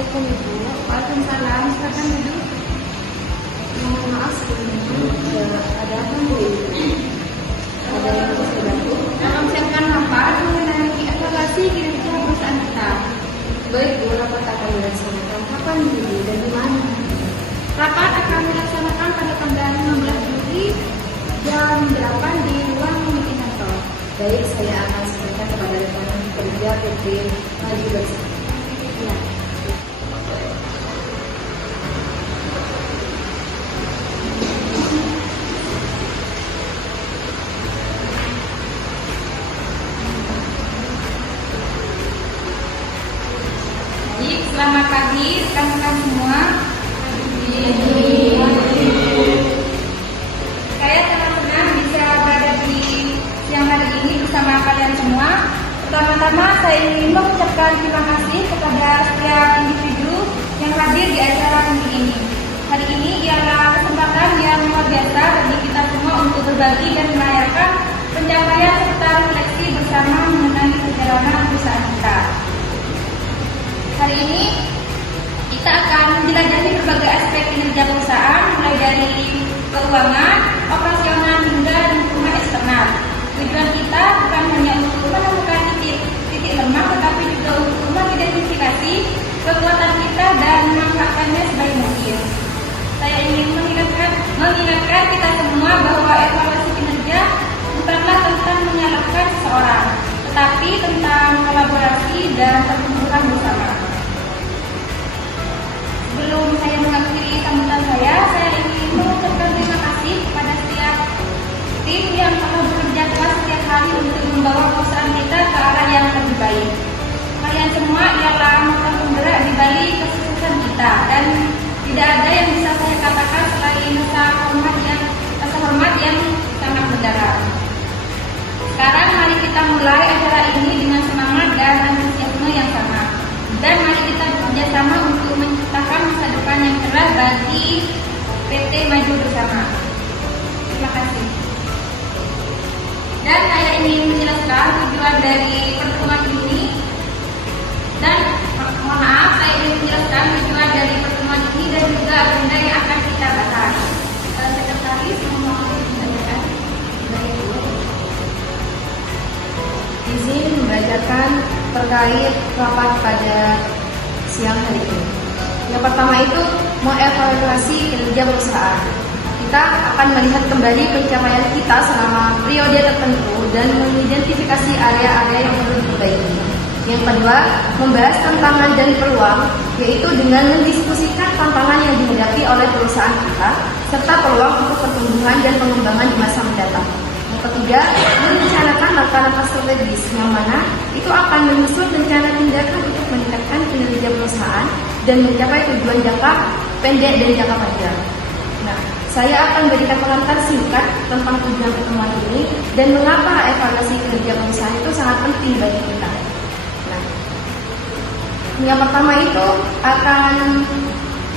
Assalamualaikum Ibu. Waalaikumsalam. Silakan duduk. Mohon maaf sebelumnya. Ada apa Bu Ibu? Ada yang bisa saya bantu? Mempersiapkan rapat mengenai evaluasi kinerja perusahaan kita. Baik Bu, rapat akan dilaksanakan kapan Bu dan di mana? Rapat akan dilaksanakan pada tanggal 15 Juli jam 8 di ruang meeting kantor. Baik, saya akan sampaikan kepada rekan kerja PT Maju Bersama. Ya. Baik, selamat pagi rekan-rekan semua. Saya sangat senang bisa berada di siang hari ini bersama kalian semua. Pertama-tama saya ingin mengucapkan terima kasih kepada setiap individu yang hadir di acara ini. Hari ini ialah kesempatan yang luar biasa bagi kita semua untuk berbagi dan merayakan pencapaian serta refleksi bersama mengenai perjalanan perusahaan kita. Hari ini kita akan menjelajahi berbagai aspek kinerja perusahaan, mulai dari keuangan, operasional hingga lingkungan eksternal. Tujuan kita bukan hanya untuk menemukan titik lemah, tetapi juga untuk mengidentifikasi kekuatan kita dan memanfaatkannya sebaik mungkin. Saya ingin mengingatkan kita semua bahwa evaluasi kinerja bukanlah tentang menyalahkan seseorang, tetapi tentang kolaborasi dan pertumbuhan bersama. Sebelum saya mengakhiri sambutan saya ingin mengucapkan terima kasih kepada setiap tim yang telah bekerja keras setiap hari untuk membawa perusahaan kita ke arah yang lebih baik. Kalian semua ialah motor penggerak di balik kesuksesan kita, dan tidak ada yang bisa saya katakan selain rasa hormat yang sangat mendalam. Sekarang mari kita mulai acara ini dengan semangat dan antusiasme yang sama. Dan mari kita bekerja sama untuk menciptakan masa depan yang cerah bagi PT Maju Bersama. Terima kasih. Dan saya ingin menjelaskan tujuan dari pertemuan ini. Dan mohon maaf, saya ingin menjelaskan tujuan dari pertemuan ini dan juga agenda yang akan kita bahas. Sekretaris, mohon disampaikan. Izin membacakan terkait rapat pada siang hari ini. Yang pertama itu mengevaluasi kinerja perusahaan. Kita akan melihat kembali pencapaian kita selama periode tertentu dan mengidentifikasi area-area yang perlu diperbaiki. Yang kedua, membahas tantangan dan peluang, yaitu dengan mendiskusikan tantangan yang dihadapi oleh perusahaan kita serta peluang untuk pertumbuhan dan pengembangan di masa mendatang. Yang ketiga, merencanakan langkah-langkah strategis yang mana itu akan menyusun rencana tindakan untuk meningkatkan kinerja perusahaan dan mencapai tujuan jangka pendek dan jangka panjang. Nah, saya akan berikan pengantar singkat tentang tujuan pertemuan ini dan mengapa evaluasi kinerja perusahaan itu sangat penting bagi kita. Nah, yang pertama itu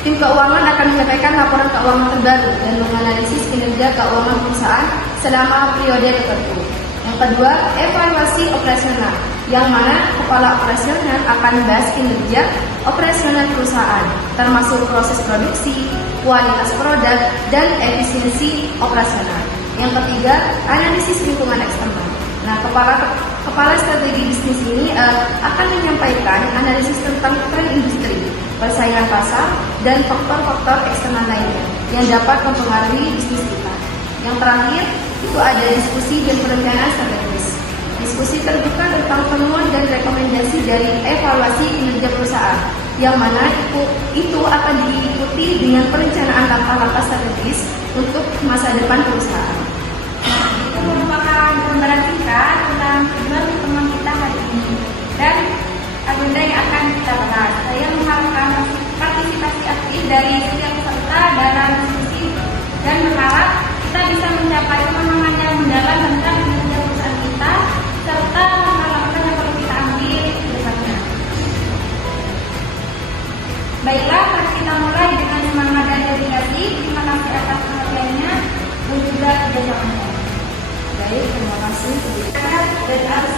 tim keuangan akan menyampaikan laporan keuangan terbaru dan menganalisis kinerja keuangan perusahaan selama periode tertentu. Yang kedua, evaluasi operasional, yang mana kepala operasional akan membahas kinerja operasional perusahaan, termasuk proses produksi, kualitas produk, dan efisiensi operasional. Yang ketiga, analisis lingkungan eksternal. Nah, kepala strategi bisnis ini akan menyampaikan analisis tentang tren industri, persaingan pasar, dan faktor-faktor eksternal lainnya yang dapat mempengaruhi bisnis kita. Yang terakhir, itu ada diskusi dan perencanaan strategis. Diskusi terbuka tentang temuan dan rekomendasi dari evaluasi kinerja perusahaan, yang mana itu akan diikuti dengan perencanaan langkah-langkah strategis untuk masa depan perusahaan. Itu merupakan gambaran singkat tentang tujuan pertemuan kita hari ini dan agenda yang akan kita bahas. Saya mengharapkan partisipasi aktif dari setiap peserta dalam diskusi dan berharap kita bisa mencapai pemahaman yang mendalam tentang kinerja perusahaan kita serta langkah-langkah yang perlu kita ambil ke depannya. Baiklah, mari kita mulai dengan semangat dan dedikasi. Terima kasih atas perhatiannya dan juga kerjasamanya. Baik, terima kasih. Dan arus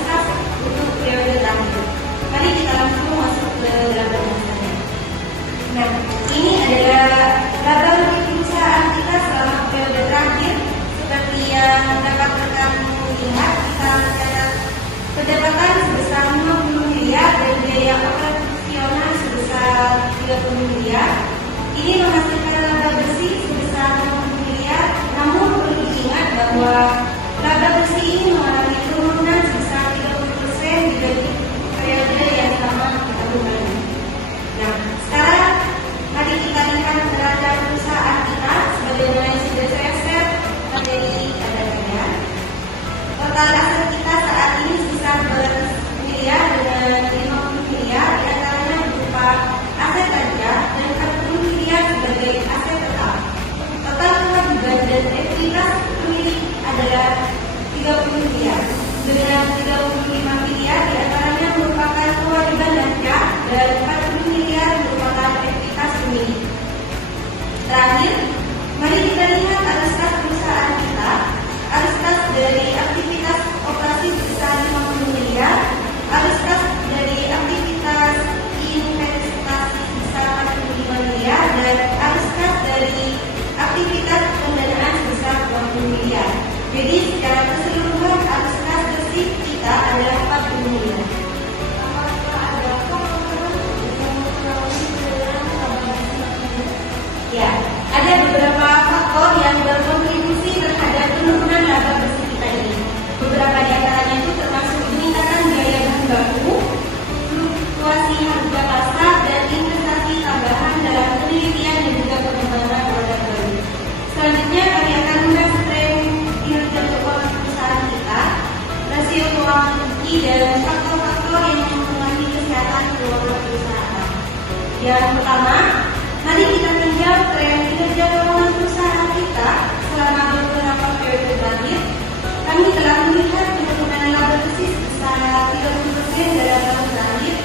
untuk periode terakhir. Mari kita langsung masuk ke dalam pembahasannya. Nah, ini adalah laba bersih perusahaan kita selama periode terakhir. Seperti yang dapat rekan lihat, kita mencatat pendapatan sebesar 50 miliar dan biaya operasional sebesar 30 miliar. Ini menghasilkan laba bersih sebesar 50 miliar. Namun perlu diingat bahwa laba bersih ini mengalami penurunan sebesar 30% dibanding periode yang sama tahun. Nah, sekarang mari kita lihat terhadap perusahaan kita sebagaimana yang sudah saya share materi pada kalian. Total aset kita saat ini sebesar 200 miliar dengan 50 miliar diantaranya berupa aset raja dan 40 miliar sebagai aset tetap. Total kewajiban dan ekuitas pemilik adalah 30 miliar dengan 35 miliar diantaranya merupakan kewajiban raja dan 40 miliar merupakan ekuitas pemilik. Terakhir, mari kita lihat arus kas perusahaan kita. Arus kas dari aktivitas operasi sebesar 50 miliar, arus kas dari aktivitas investasi sebesar 45 miliar, dan arus kas dari aktivitas pendanaan sebesar 20 miliar. Jadi secara keseluruhan arus kas bersih kita adalah 40 miliar. Ya, ada beberapa faktor yang berkontribusi terhadap penurunan laba bersih kita ini. Beberapa di antaranya itu termasuk peningkatan biaya bahan baku, fluktuasi harga pasar, dan investasi tambahan dalam penelitian dan juga pengembangan produk baru. Selanjutnya kami akan membahas tren kinerja keuangan perusahaan kita, rasio keuangan rugi, dan faktor-faktor yang mempengaruhi kesehatan keuangan perusahaan. Yang pertama, mari kita tinjau tren kinerja keuangan perusahaan kita selama beberapa periode terakhir. Kami telah melihat penurunan laba bersih sebesar 30% dalam tahun terakhir,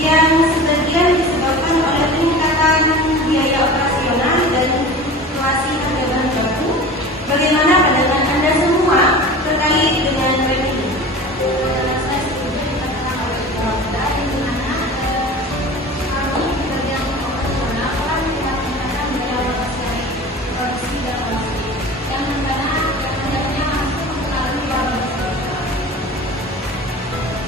yang sebagian disebabkan oleh peningkatan biaya operasional dan fluktuasi harga bahan baku. Bagaimana pandangan Anda semua terkait dengan tren ini? Saya setuju dikatakan oleh Anda di mana kami bekerja operasional telah meningkatkan biaya operasional produksi dan konsumsi yang mana hendaknya langsung mempengaruhi laba bersih.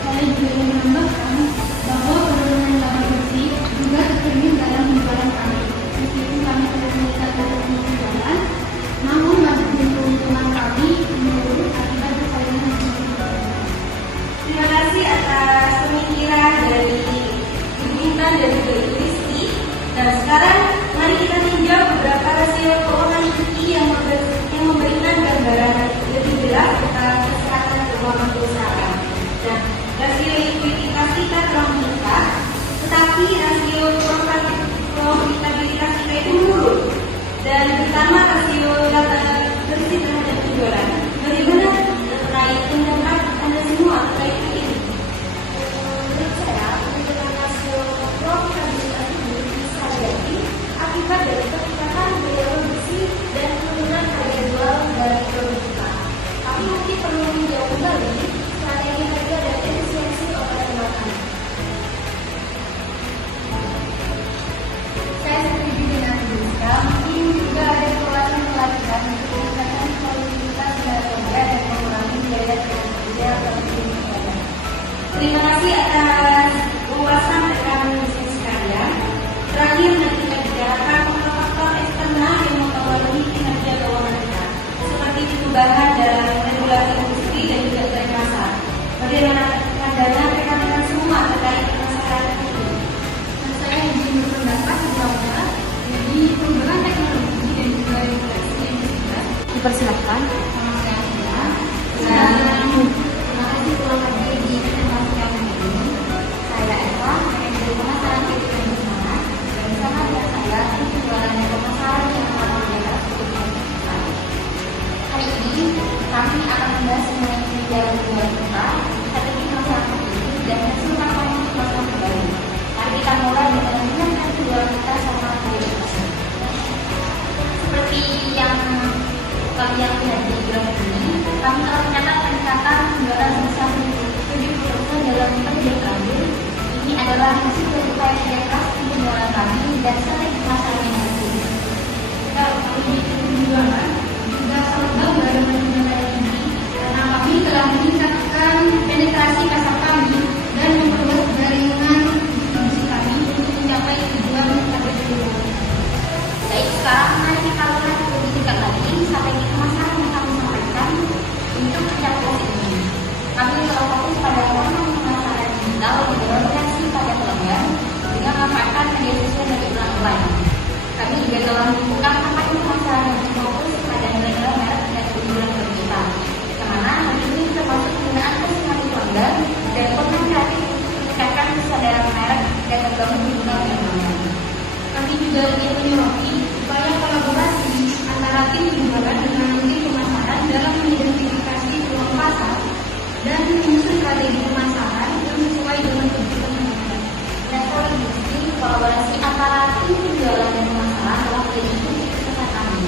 Saya juga ingin menambahkan bahwa penurunan laba bersih juga tercermin dalam penjualan kami. Meskipun kami telah meningkatkan penjualan, namun margin keuntungan kami menurun akibat persaingan yang tinggi. Terima kasih atas pemikiran dari Ibu Intan dan juga Ibu Rizky. Dan sekarang mari kita tinjau beberapa rasio keuangan inti yang memberikan gambaran lebih jelas tentang kesehatan keuangan perusahaan. Nah, rasio likuiditas kita telah meningkat, tetapi rasio profitabilitas kita itu menurun. Dan pertama rasio laba bersih terhadap penjualan. Bagaimana terkait pendapat Anda semua terkait ini? Menurut saya, penurunan rasio profitabilitas ini bisa jadi akibat dari peningkatan biaya produksi dan penurunan harga jual dari produk kita. Tapi mungkin perlu menjauh kembali strategi harga dan efisiensi operasional kami. Saya setuju dengan Rizka. Mungkin juga ada perluasan pelatihan untuk meningkatkan kualitas kinerja dan mengurangi biaya kerja produksi negara. Terima kasih atas ulasan rekan bisnis sekalian. Terakhir, mari kita bicarakan faktor-faktor eksternal yang mempengaruhi kinerja keuangan kita, seperti perubahan dalam regulasi industri dan juga tren pasar. Bagaimana pandangan rekan-rekan semua terkait masalah ini? Saya ingin berpendapat bahwa jadi perubahan teknologi dan juga regulasi yang juga Dipersilahkan. sama sekali ya. Terima kasih telah hadir di presentasi kami ini. Saya Eva, manajer pemasaran PT Pembinaan, dan bersama dengan saya tim penjualan dan pemasaran yang akan membahas untuk perusahaan. Hari ini kami akan membahas mengenai kinerja penjualan kita, strategi masalah ini, dan kesempatan untuk masalah kembali. Mari kita mulai dengan mengenai penjualan kita sama kualitas. Seperti yang kalian lihat di lain. Kami juga telah membuka kampanye pemasaran yang fokus pada nilai-nilai merek dan keunggulan kita, kemana hal ini termasuk penggunaan kosmetik pelanggan dan konten kreatif untuk meningkatkan kesadaran merek dan membangun hubungan yang aman. Kami juga ingin menyoroti upaya kolaborasi antara tim penjualan dengan tim pemasaran dalam mengidentifikasi peluang pasar dan menyusun strategi pemasaran yang sesuai dengan kebutuhan masyarakat. Level industri, kolaborasi antara tim penjualan dan pemasaran telah menjadi kunci kesuksesan kami.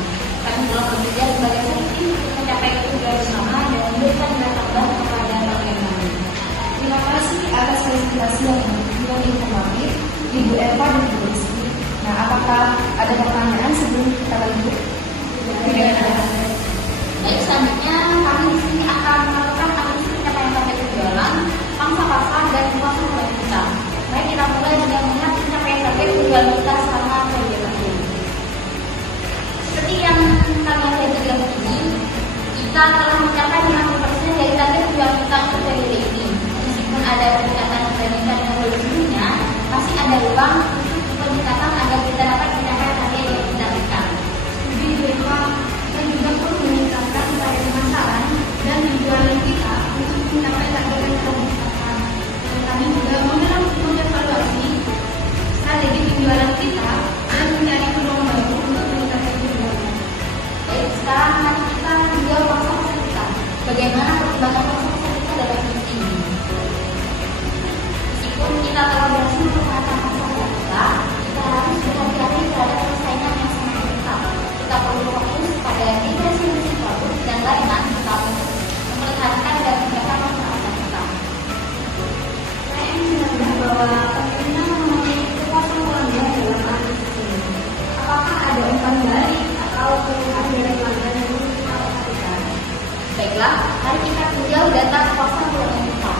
Kami telah bekerja sebagai satu tim untuk mencapai tujuan bersama dan memberikan nilai tambah kepada bagian kami. Terima kasih atas presentasi yang informatif, Ibu Eva dan Ibu Rizky. Nah, apakah ada pertanyaan sebelum kita lanjut? Tidak ada. Baik, selanjutnya kami di sini akan melakukan analisis pencapaian target penjualan, pangsa pasar dan kuasa produk kita. Baik, kita mulai dengan melihat pencapaian target penjualan kita selama periode ini. Seperti yang kalian lihat di grafik ini, kita telah mencapai 50% dari target penjualan kita untuk periode ini. Meskipun ada peningkatan dibandingkan dengan periode sebelumnya, masih ada ruang untuk peningkatan agar kita dapat mencapai target yang kita berikan. Lebih berkembang, kita juga perlu meningkatkan upaya pemasaran dan penjualan kita untuk mencapai target yang telah ditetapkan. Dan kami juga mengevaluasi strategi penjualan kita dan mencari peluang baru untuk meningkatkan penjualan. Baik, sekarang mari kita menjawab pasar kita. Bagaimana perkembangan pasar kita dalam misi ini? Meskipun kita telah berhasil mempertahankan pasar kita harus berhati-hati terhadap persaingan yang semakin ketat. Kita perlu fokus pada diversifikasi produk dan layanan kita untuk mempertahankan dan menjaga pasar kita. Saya ingin menambah bahwa pentingnya memiliki kekuatan pelanggan dalam analisis ini. Apakah ada umpan balik atau keluhan dari pelanggan yang perlu kita perhatikan? Baiklah, mari kita tinjau data kepuasan pelanggan kita.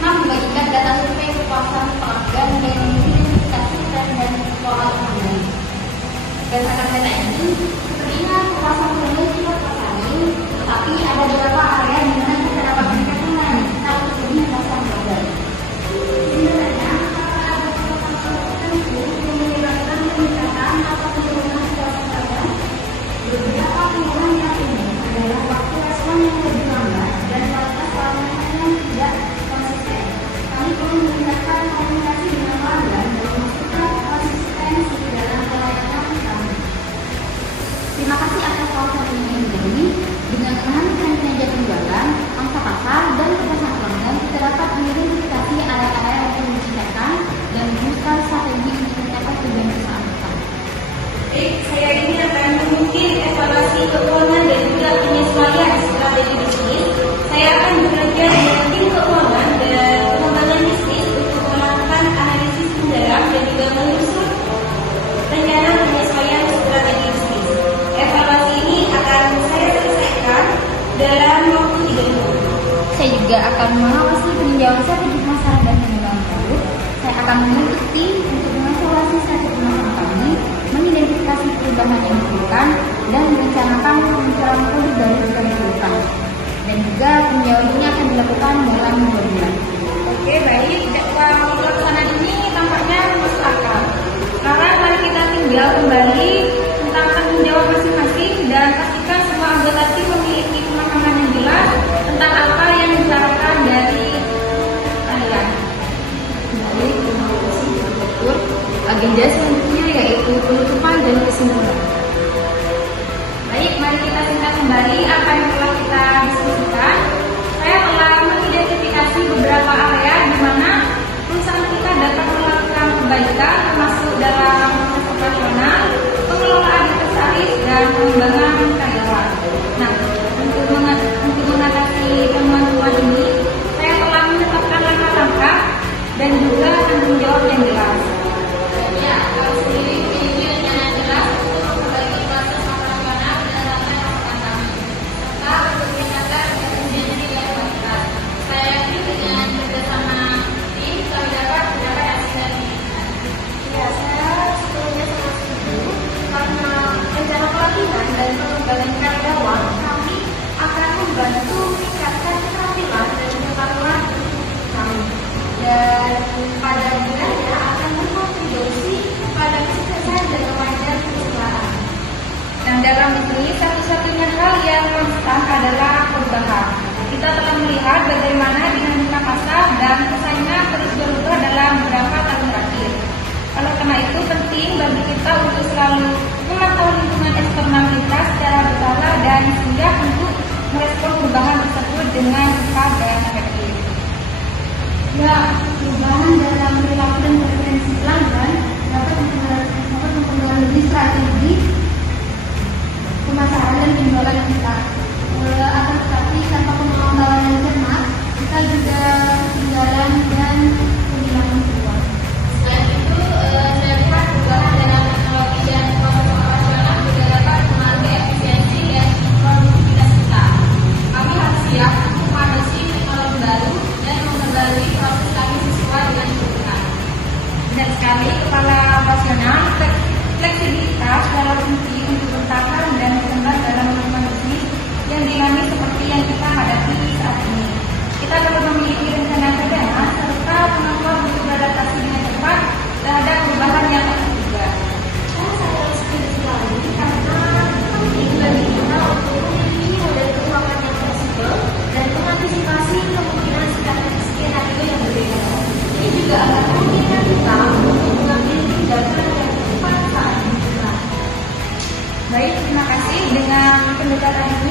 Membagikan data survei kepuasan pelanggan dan mengidentifikasi tren dan pola pelanggan. Berdasarkan data ini, sepertinya kepuasan pelanggan cukup tersaring, tetapi ada beberapa area di mana kita dapat meningkatkan layanan kita untuk lebih merasa pelanggan. Sebenarnya, apakah ada kepuasan tertentu yang menyebabkan peningkatan atau penurunan kepuasan pelanggan? Beberapa penyebab yang ini adalah waktu respon yang lebih lambat dan kualitas pelayanan yang tidak konsisten. Kami perlu meningkatkan komunikasi dengan pelanggan dan memastikan konsistensi dalam pelayanan kami. Terima kasih atas wawasannya ini. Dengan mengamankan kinerja penjualan, pangsa pasar, dan kepuasan pelanggan, kita dapat mengidentifikasi area-area yang perlu ditingkatkan dan merumuskan strategi untuk mencapai tujuan perusahaan kita. Baik, saya ini akan memimpin evaluasi keuangan dan juga penyesuaian strategi bisnis. Saya akan bekerja dengan tim keuangan dan pengembangan bisnis untuk melakukan analisis mendalam dan juga menyusun rencana penyesuaian strategi bisnis. Evaluasi ini akan saya selesaikan dalam waktu 3 minggu. Saya juga akan mengawasi peninjauan strategi pemasaran dan pengembangan produk. Saya akan membentuk tim untuk mengevaluasi strategi pemasaran kami, mengidentifikasi perubahan yang diperlukan, dan merencanakan peluncuran produk baru yang diperlukan. Dan juga peninjauan ini akan dilakukan dalam 2 bulan. Oke, baik. Jadwal pelaksanaan ini tampaknya masuk akal. Sekarang mari kita tinjau kembali tentang tanggung jawab masing-masing dan pastikan semua anggota tim memiliki pemahaman yang jelas tentang apa yang diharapkan dari kalian. Baik, terima kasih Direktur. Agenda selanjutnya yaitu penutupan dan kesimpulan. Baik, mari kita singkat kembali apa yang telah kita diskusikan. Saya telah mengidentifikasi beberapa area di mana perusahaan kita dapat melakukan perbaikan, termasuk dalam proses operasional, pengelolaan inventaris, dan pengembangan karyawan. Nah, untuk mengatasi temuan-temuan ini, saya telah menetapkan langkah-langkah dan juga tanggung jawab yang jelas. Ya, kalau sendiri ini rencana jelas untuk memperbaiki proses operasional dan laporan masukan kami, serta berkegiatan dan menjadi yang kualitas. Saya yakin dengan kerjasama tim kami dapat mencapai hasil yang diinginkan. Ya, saya setuju karena rencana pelatihan dan melihat bagaimana dinamika pasar dan persaingan terus berubah dalam beberapa tahun terakhir. Oleh karena itu penting bagi kita untuk selalu memantau lingkungan eksternal kita secara berkala dan siap untuk merespon perubahan tersebut dengan cepat dan efektif. Ya, perubahan dalam perilaku dan preferensi pelanggan dapat mempengaruhi strategi pemasaran dan penjualan kita. Akan tetapi tanpa pengetahuan yang cermat, kita juga ketinggalan dan kehilangan peluang. Selain itu, saya lihat perubahan dalam teknologi dan proses operasional juga dapat mempengaruhi efisiensi dan produktivitas kita. Kami harus siap untuk mengadopsi teknologi baru dan memperbarui proses kami sesuai dengan kebutuhan. Benar sekali, kepala operasional, fleksibilitas adalah kunci untuk bertahan dan berkembang dalam lingkungan bisnis yang dinamis seperti yang kita hadapi saat ini. Kita perlu memiliki rencana cadangan serta kemampuan untuk beradaptasi dengan cepat terhadap perubahan yang akan juga. Saya setuju sekali karena penting bagi kita untuk memiliki model keuangan yang fleksibel dan mengantisipasi kemungkinan skenario yang berbeda. Ini juga akan memungkinkan kita untuk mengambil tindakan yang tepat saat dibutuhkan. Baik, terima kasih dengan pendekatan ini